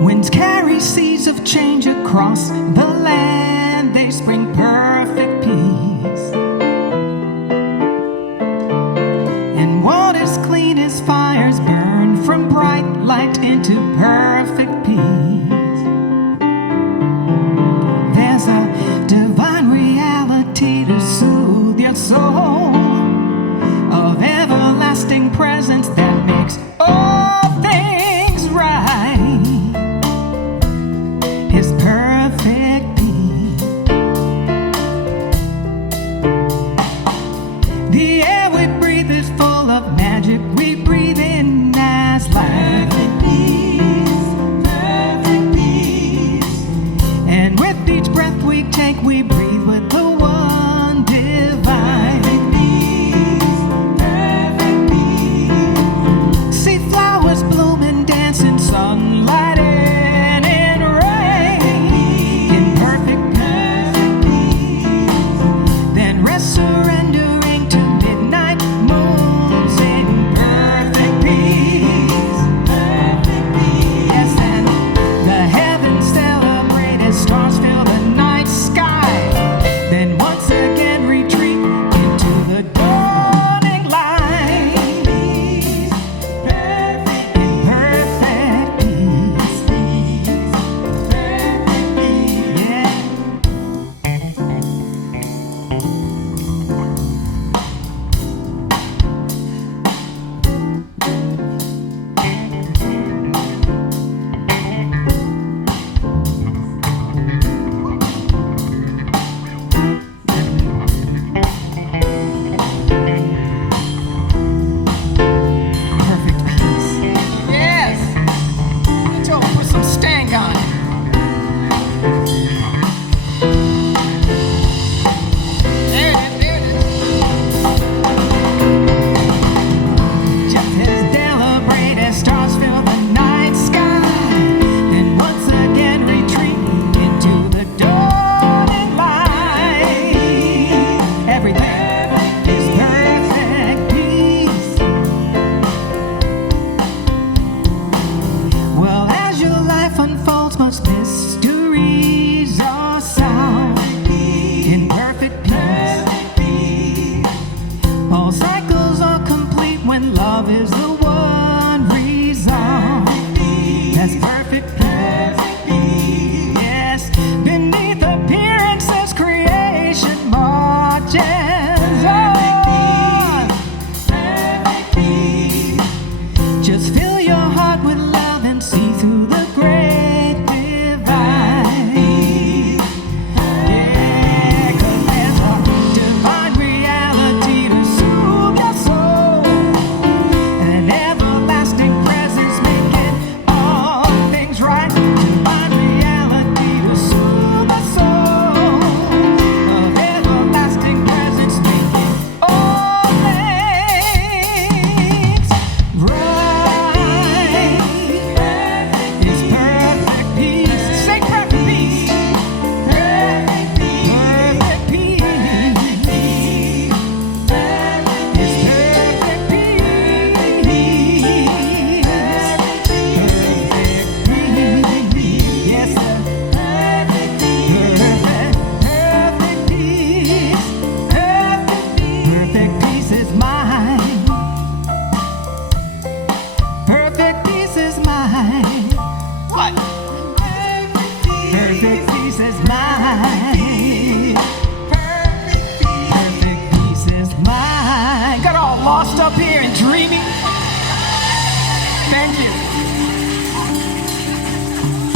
Winds carry seeds of change across the land. They spring perfect peace. And waters clean as fires burn from bright light into perfect peace. There's a divine reality to soothe your soul, of everlasting presence that makes all things right. His perfect peace. The air we breathe is full of magic. We breathe in as life. Perfect peace, perfect peace. And with each breath we take, we breathe with the one divine. Perfect peace, perfect peace. See flowers bloom and dance in sunlight and in rain. In perfect peace. Then rest surrendering to midnight moons in perfect peace. Perfect peace. Yes, and the heavens celebrate as stars fill the night sky. Then once again retreat into the dawning light. Perfect, in perfect peace. Perfect peace. Yeah. Perfect peace. Yes. Until I put some stank on it. There it is. There it is. Just as celebrate as stars fill the night sky. Then once again retreat into the dawning light. Everything is perfect peace. Well, as your life unfolds, most mysteries are solved in perfect peace. All cycles are complete when love is the one resolved. That's perfect peace. Yes, beneath appearances, creation marches on. Just fill your heart with love and see through the great divide. Yeah, 'cause there's a divine reality to soothe your soul, an everlasting presence making all things right. Divine reality to soothe the soul, of everlasting presence making all things right. It's perfect peace. Say perfect peace. Perfect peace. Perfect peace. It's perfect peace. Yes, sir. Perfect peace. Perfect peace is mine. Perfect peace is mine. What? Perfect peace is mine. Perfect peace is mine. Got all lost up here and dreamy. Thank you.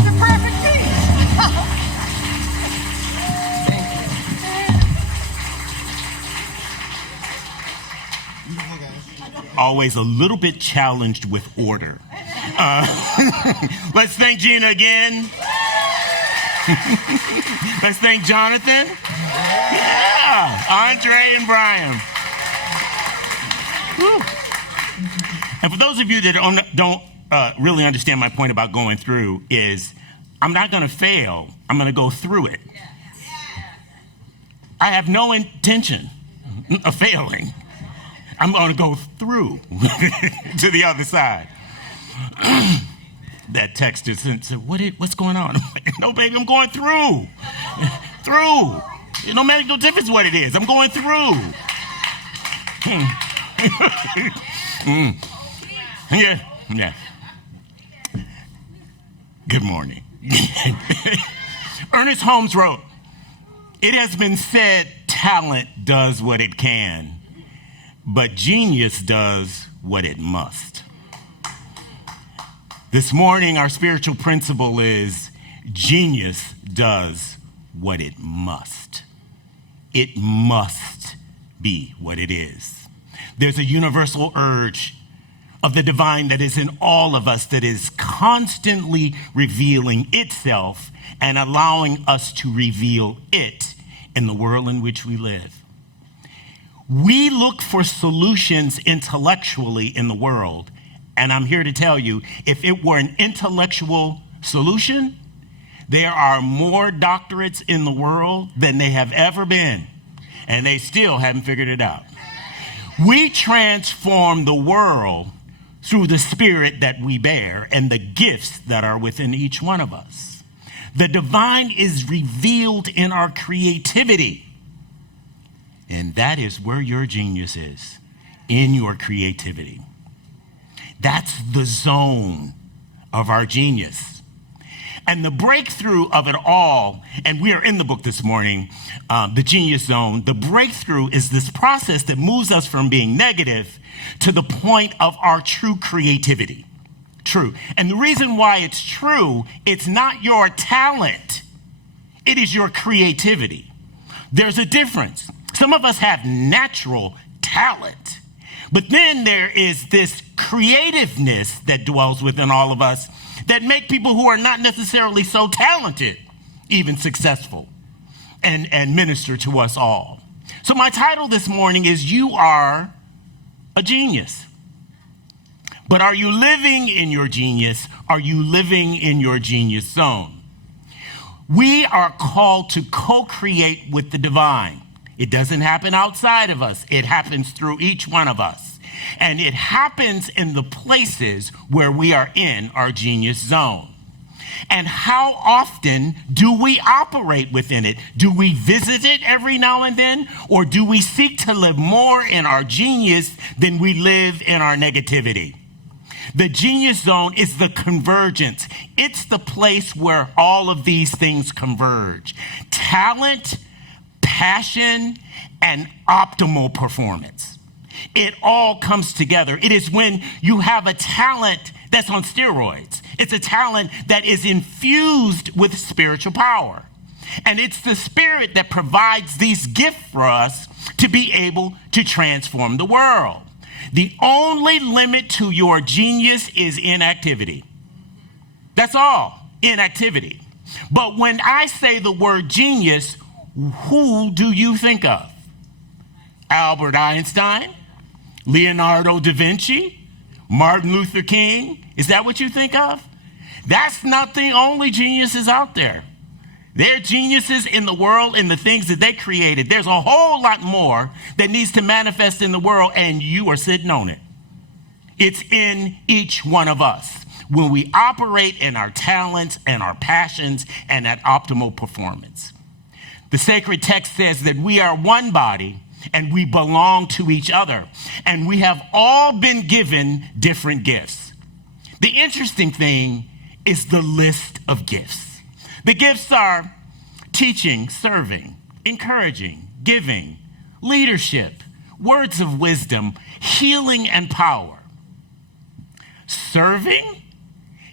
The perfect peace. Thank you. Always a little bit challenged with order. Let's thank Gina again. Let's thank Jonathan. Yeah, Andre and Brian. Woo. And for those of you that don't really understand my point about going through is I'm not going to fail. I'm going to go through it. I have no intention of failing. I'm going to go through to the other side. that texted and said, what's going on? I'm like, no, baby, I'm going through. Through. It don't make no difference what it is. I'm going through. Yeah. Good morning. Ernest Holmes wrote, "It has been said talent does what it can, but genius does what it must." This morning, our spiritual principle is genius does what it must. It must be what it is. There's a universal urge of the divine that is in all of us that is constantly revealing itself and allowing us to reveal it in the world in which we live. We look for solutions intellectually in the world, and I'm here to tell you, if it were an intellectual solution, there are more doctorates in the world than they have ever been, and they still haven't figured it out. We transform the world through the spirit that we bear and the gifts that are within each one of us. The divine is revealed in our creativity, and that is where your genius is, in your creativity. That's the zone of our genius. And the breakthrough of it all, and we are in the book this morning, The Genius Zone. The breakthrough is this process that moves us from being negative to the point of our true creativity. True. And the reason why it's true, it's not your talent. It is your creativity. There's a difference. Some of us have natural talent, but then there is this creativeness that dwells within all of us that make people who are not necessarily so talented even successful and minister to us all. So my title this morning is You Are a Genius. But are you living in your genius? Are you living in your genius zone? We are called to co-create with the divine. It doesn't happen outside of us. It happens through each one of us. And it happens in the places where we are in our genius zone. And how often do we operate within it? Do we visit it every now and then? Or do we seek to live more in our genius than we live in our negativity? The genius zone is the convergence. It's the place where all of these things converge. Talent, passion, and optimal performance. It all comes together. It is when you have a talent that's on steroids. It's a talent that is infused with spiritual power. And it's the spirit that provides these gifts for us to be able to transform the world. The only limit to your genius is inactivity. That's all, inactivity. But when I say the word genius, who do you think of? Albert Einstein? Leonardo da Vinci? Martin Luther King? Is that what you think of? That's not the only geniuses out there. There are geniuses in the world in the things that they created. There's a whole lot more that needs to manifest in the world, and you are sitting on it. It's in each one of us when we operate in our talents and our passions and at optimal performance. The sacred text says that we are one body and we belong to each other, and we have all been given different gifts. The interesting thing is the list of gifts. The gifts are teaching, serving, encouraging, giving, leadership, words of wisdom, healing, and power. Serving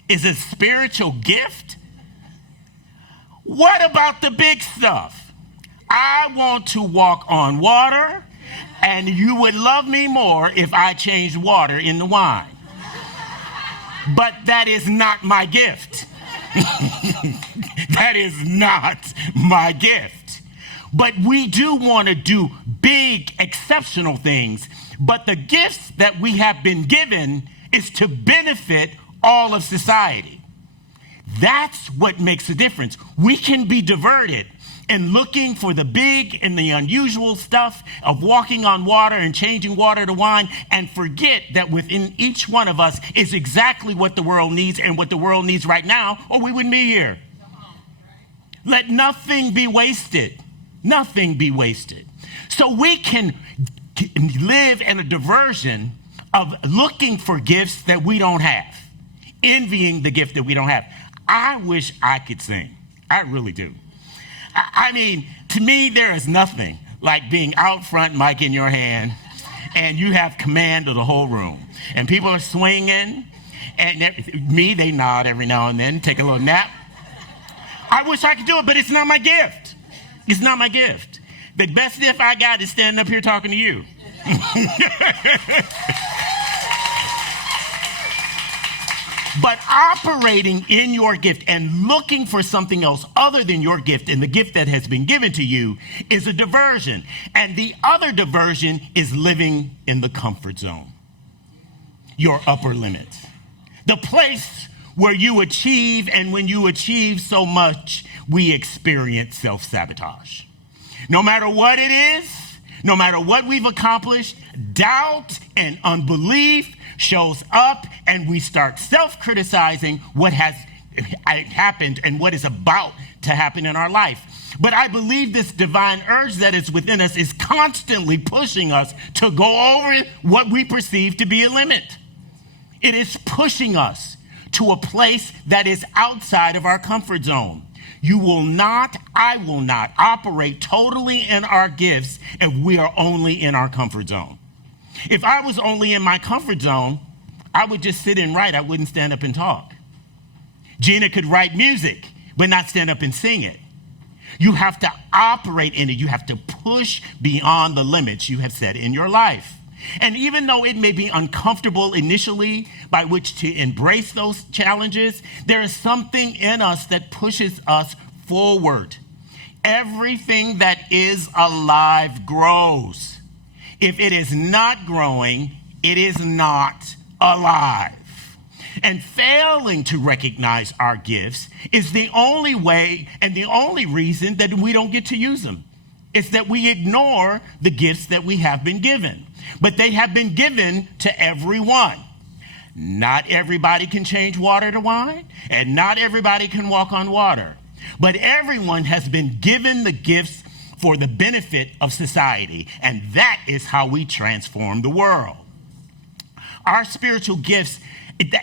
is a spiritual gift? What about the big stuff? I want to walk on water, and you would love me more if I changed water into wine. But that is not my gift. That is not my gift. But we do want to do big, exceptional things. But the gifts that we have been given is to benefit all of society. That's what makes a difference. We can be diverted and looking for the big and the unusual stuff of walking on water and changing water to wine, and forget that within each one of us is exactly what the world needs and what the world needs right now, or we wouldn't be here. Let nothing be wasted. Nothing be wasted. So we can live in a diversion of looking for gifts that we don't have, envying the gift that we don't have. I wish I could sing. I really do. I mean, to me, there is nothing like being out front, mic in your hand, and you have command of the whole room. And people are swinging, and they nod every now and then, take a little nap. I wish I could do it, but it's not my gift. It's not my gift. The best gift I got is standing up here talking to you. But operating in your gift and looking for something else other than your gift and the gift that has been given to you is a diversion. And the other diversion is living in the comfort zone, your upper limit, the place where you achieve, and when you achieve so much, we experience self-sabotage. No matter what it is, no matter what we've accomplished, doubt and unbelief shows up, and we start self-criticizing what has happened and what is about to happen in our life. But I believe this divine urge that is within us is constantly pushing us to go over what we perceive to be a limit. It is pushing us to a place that is outside of our comfort zone. You will not, I will not operate totally in our gifts if we are only in our comfort zone. If I was only in my comfort zone, I would just sit and write. I wouldn't stand up and talk. Gina could write music, but not stand up and sing it. You have to operate in it. You have to push beyond the limits you have set in your life. And even though it may be uncomfortable initially by which to embrace those challenges, there is something in us that pushes us forward. Everything that is alive grows. If it is not growing, it is not alive. And failing to recognize our gifts is the only way and the only reason that we don't get to use them. It's that we ignore the gifts that we have been given. But they have been given to everyone. Not everybody can change water to wine, and not everybody can walk on water. But everyone has been given the gifts for the benefit of society, and that is how we transform the world. Our spiritual gifts,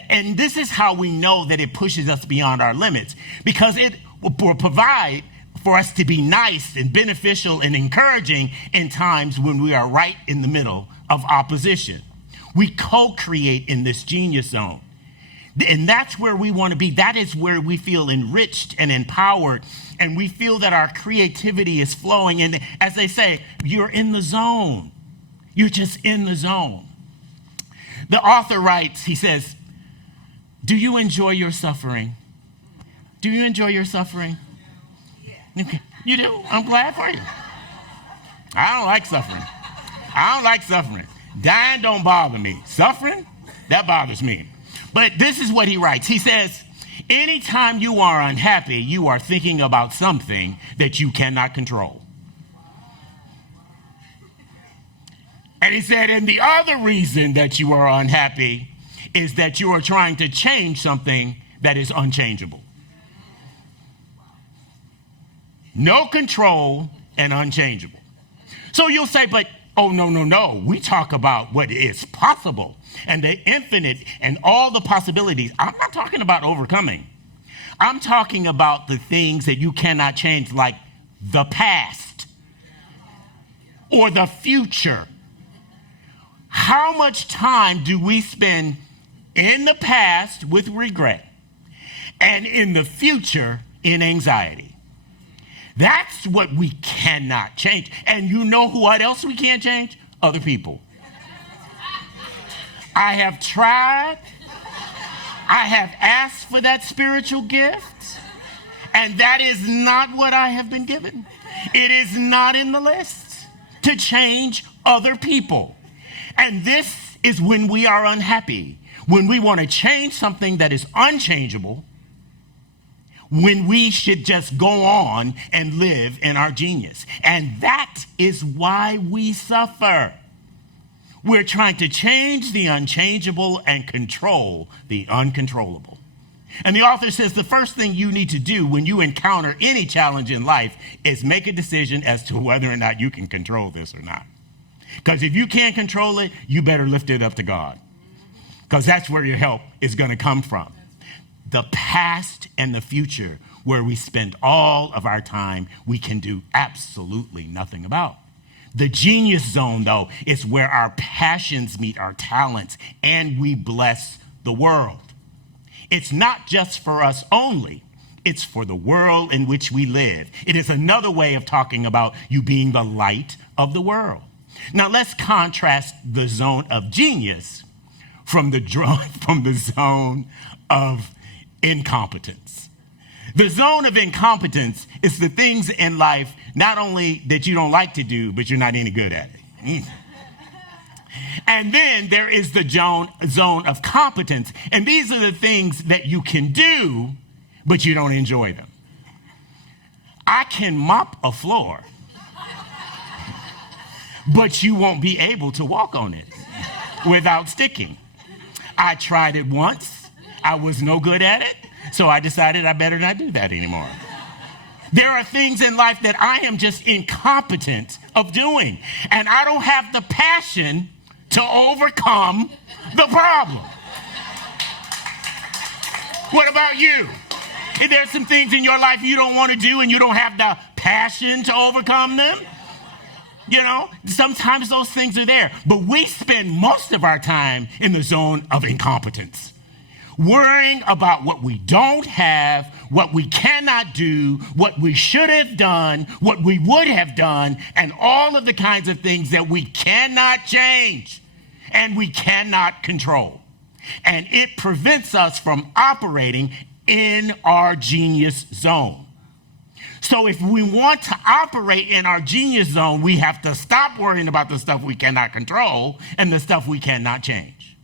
and this is how we know that it pushes us beyond our limits, because it will provide for us to be nice and beneficial and encouraging in times when we are right in the middle of opposition. We co-create in this genius zone. And that's where we want to be. That is where we feel enriched and empowered, and we feel that our creativity is flowing. And as they say, you're in the zone. You're just in the zone. The author writes, he says, do you enjoy your suffering? Do you enjoy your suffering? Okay. You do? I'm glad for you. I don't like suffering. I don't like suffering. Dying don't bother me. Suffering, that bothers me. But this is what he writes. He says, anytime you are unhappy, you are thinking about something that you cannot control. And he said, and the other reason that you are unhappy is that you are trying to change something that is unchangeable. No control and unchangeable. So you'll say, but, oh, no. We talk about what is possible and the infinite and all the possibilities. I'm not talking about overcoming. I'm talking about the things that you cannot change, like the past or the future. How much time do we spend in the past with regret and in the future in anxiety? That's what we cannot change. And you know what else we can't change? Other people. I have tried. I have asked for that spiritual gift, and that is not what I have been given. It is not in the list to change other people. And this is when we are unhappy. When we want to change something that is unchangeable, when we should just go on and live in our genius. And that is why we suffer. We're trying to change the unchangeable and control the uncontrollable. And the author says the first thing you need to do when you encounter any challenge in life is make a decision as to whether or not you can control this or not. Because if you can't control it, you better lift it up to God. Because that's where your help is going to come from. The past and the future, where we spend all of our time, we can do absolutely nothing about. The genius zone, though, is where our passions meet our talents and we bless the world. It's not just for us only. It's for the world in which we live. It is another way of talking about you being the light of the world. Now, let's contrast the zone of genius from the zone of incompetence. The zone of incompetence is the things in life not only that you don't like to do, but you're not any good at it. And then there is the zone of competence. And these are the things that you can do, but you don't enjoy them. I can mop a floor, but you won't be able to walk on it without sticking. I tried it once. I was no good at it, so I decided I better not do that anymore. There are things in life that I am just incompetent of doing, and I don't have the passion to overcome the problem. What about you? If there's some things in your life you don't want to do and you don't have the passion to overcome them, you know, sometimes those things are there, but we spend most of our time in the zone of incompetence. Worrying about what we don't have, what we cannot do, what we should have done, what we would have done, and all of the kinds of things that we cannot change and we cannot control. And it prevents us from operating in our genius zone. So if we want to operate in our genius zone, we have to stop worrying about the stuff we cannot control and the stuff we cannot change.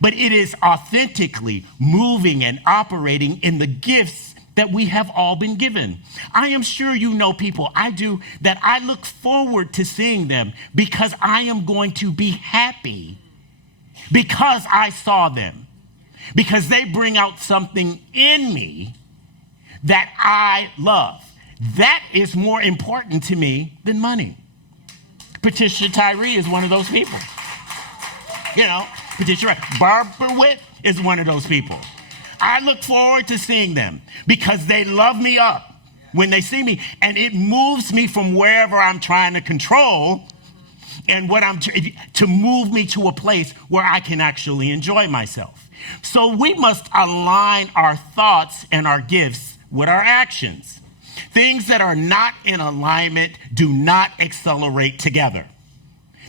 But it is authentically moving and operating in the gifts that we have all been given. I am sure you know people, I do, that I look forward to seeing them because I am going to be happy because I saw them, because they bring out something in me that I love. That is more important to me than money. Patricia Tyree is one of those people. You know, Patricia, Barbara Witt is one of those people. I look forward to seeing them because they love me up when they see me, and it moves me from wherever I'm trying to control and to move me to a place where I can actually enjoy myself. So we must align our thoughts and our gifts with our actions. Things that are not in alignment do not accelerate together.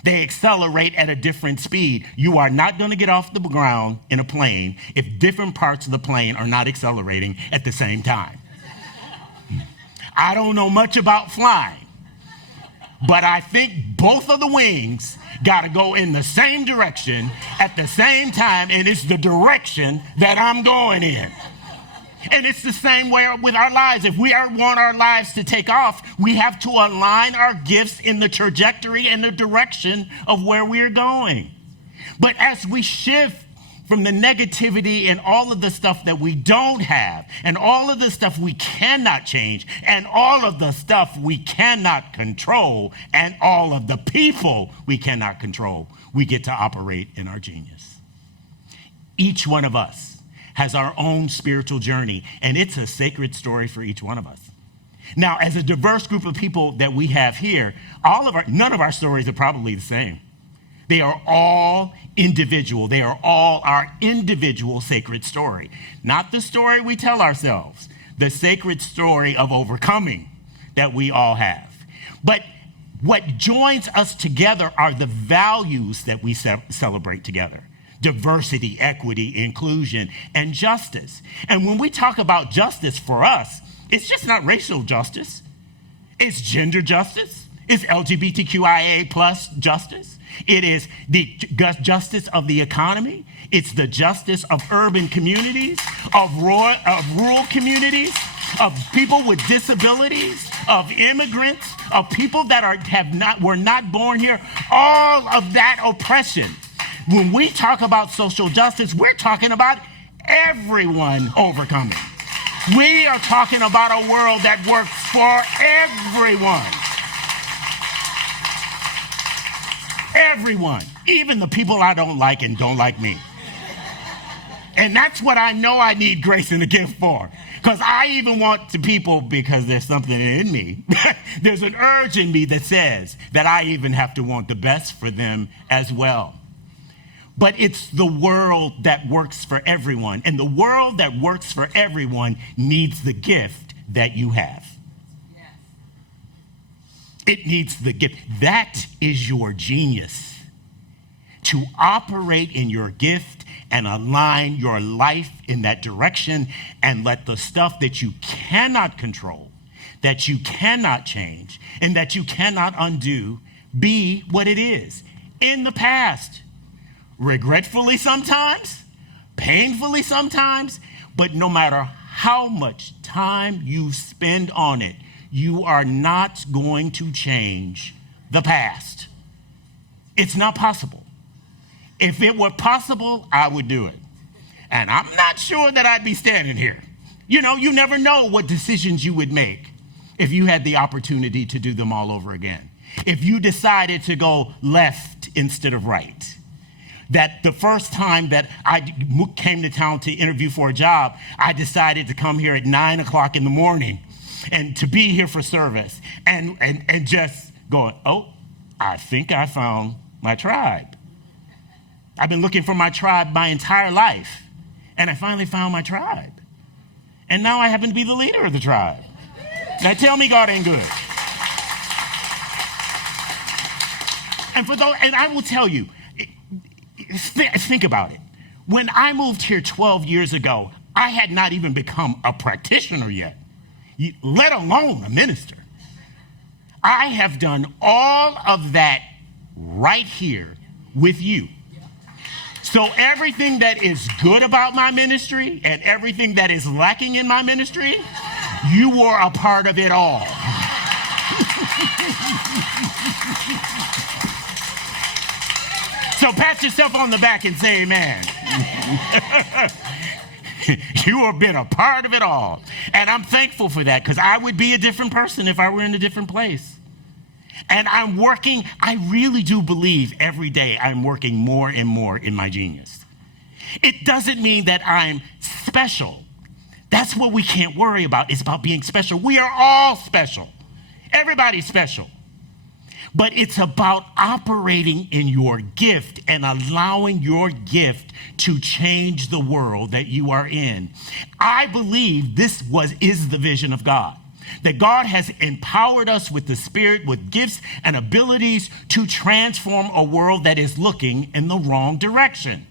They accelerate at a different speed. You are not going to get off the ground in a plane if different parts of the plane are not accelerating at the same time. I don't know much about flying, but I think both of the wings got to go in the same direction at the same time, and it's the direction that I'm going in. And it's the same way with our lives. If we want our lives to take off, we have to align our gifts in the trajectory and the direction of where we're going. But as we shift from the negativity and all of the stuff that we don't have, and all of the stuff we cannot change, and all of the stuff we cannot control, and all of the people we cannot control, we get to operate in our genius. Each one of us has our own spiritual journey, and it's a sacred story for each one of us. Now, as a diverse group of people that we have here, none of our stories are probably the same. They are all individual. They are all our individual sacred story. Not the story we tell ourselves, the sacred story of overcoming that we all have. But what joins us together are the values that we celebrate together. Diversity, equity, inclusion, and justice. And when we talk about justice for us, it's just not racial justice. It's gender justice. It's LGBTQIA plus justice. It is the justice of the economy. It's the justice of urban communities, of rural communities. of people with disabilities, of immigrants, of people that were not born here, all of that oppression. When we talk about social justice, we're talking about everyone overcoming. We are talking about a world that works for everyone. Everyone, even the people I don't like and don't like me. And that's what I know I need grace and a gift for. Because I even want to people, because there's something in me. There's an urge in me that says that I even have to want the best for them as well. But it's the world that works for everyone. And the world that works for everyone needs the gift that you have. Yes. It needs the gift. That is your genius. To operate in your gift and align your life in that direction and let the stuff that you cannot control, that you cannot change, and that you cannot undo be what it is in the past. Regretfully sometimes, painfully sometimes, but no matter how much time you spend on it, you are not going to change the past. It's not possible. If it were possible, I would do it. And I'm not sure that I'd be standing here. You know, you never know what decisions you would make if you had the opportunity to do them all over again. If you decided to go left instead of right. That the first time that I came to town to interview for a job, I decided to come here at 9 o'clock in the morning and to be here for service and just going, oh, I think I found my tribe. I've been looking for my tribe my entire life, and I finally found my tribe. And now I happen to be the leader of the tribe. Now tell me God ain't good. And I will tell you, think about it. When I moved here 12 years ago, I had not even become a practitioner yet, let alone a minister. I have done all of that right here with you. So everything that is good about my ministry and everything that is lacking in my ministry, you were a part of it all. So pat yourself on the back and say amen. You have been a part of it all. And I'm thankful for that, because I would be a different person if I were in a different place. And I'm working, I really do believe every day I'm working more and more in my genius. It doesn't mean that I'm special. That's what we can't worry about. It's about being special. We are all special. Everybody's special. But it's about operating in your gift and allowing your gift to change the world that you are in. I believe this is the vision of God. That God has empowered us with the Spirit, with gifts and abilities to transform a world that is looking in the wrong direction.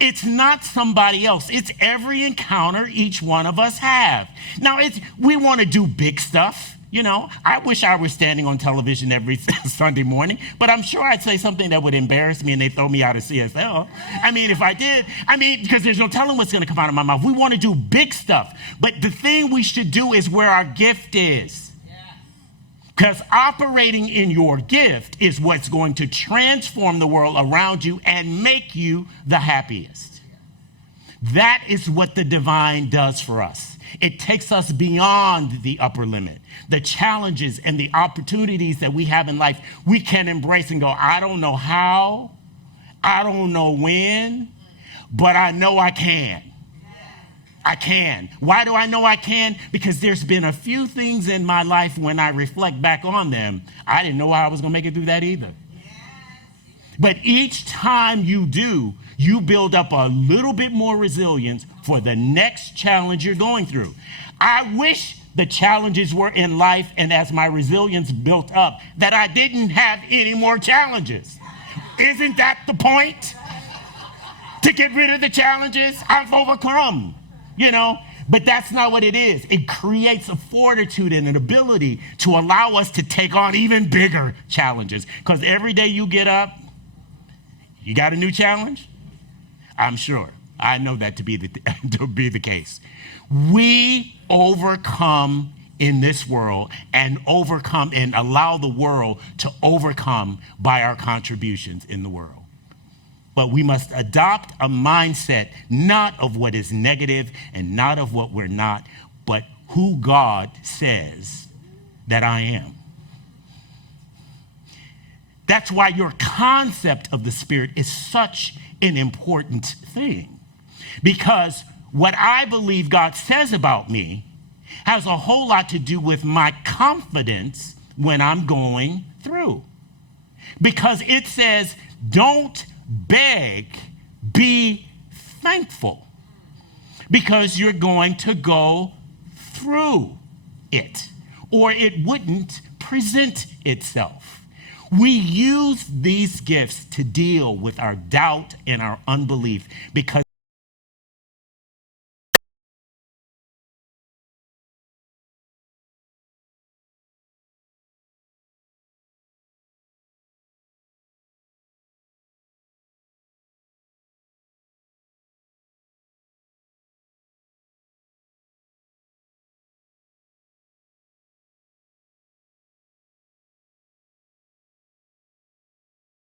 It's not somebody else. It's every encounter each one of us have. Now, we want to do big stuff. You know, I wish I were standing on television every Sunday morning, but I'm sure I'd say something that would embarrass me and they'd throw me out of CSL. I mean, if I did, because there's no telling what's going to come out of my mouth. We want to do big stuff, but the thing we should do is where our gift is. Because operating in your gift is what's going to transform the world around you and make you the happiest. That is what the divine does for us. It takes us beyond the upper limit. The challenges and the opportunities that we have in life, we can embrace and go, I don't know how, I don't know when, but I know I can. I can. Why do I know I can? Because there's been a few things in my life when I reflect back on them, I didn't know how I was going to make it through that either. But each time you do, you build up a little bit more resilience for the next challenge you're going through. I wish the challenges were in life, and as my resilience built up, that I didn't have any more challenges. Isn't that the point? To get rid of the challenges I've overcome, But that's not what it is. It creates a fortitude and an ability to allow us to take on even bigger challenges. Because every day you get up, you got a new challenge? I'm sure. I know that to be the case. We overcome in this world and overcome and allow the world to overcome by our contributions in the world. But we must adopt a mindset not of what is negative and not of what we're not, but who God says that I am. That's why your concept of the Spirit is such an important thing. Because what I believe God says about me has a whole lot to do with my confidence when I'm going through. Because it says, don't beg, be thankful. Because you're going to go through it, or it wouldn't present itself. We use these gifts to deal with our doubt and our unbelief because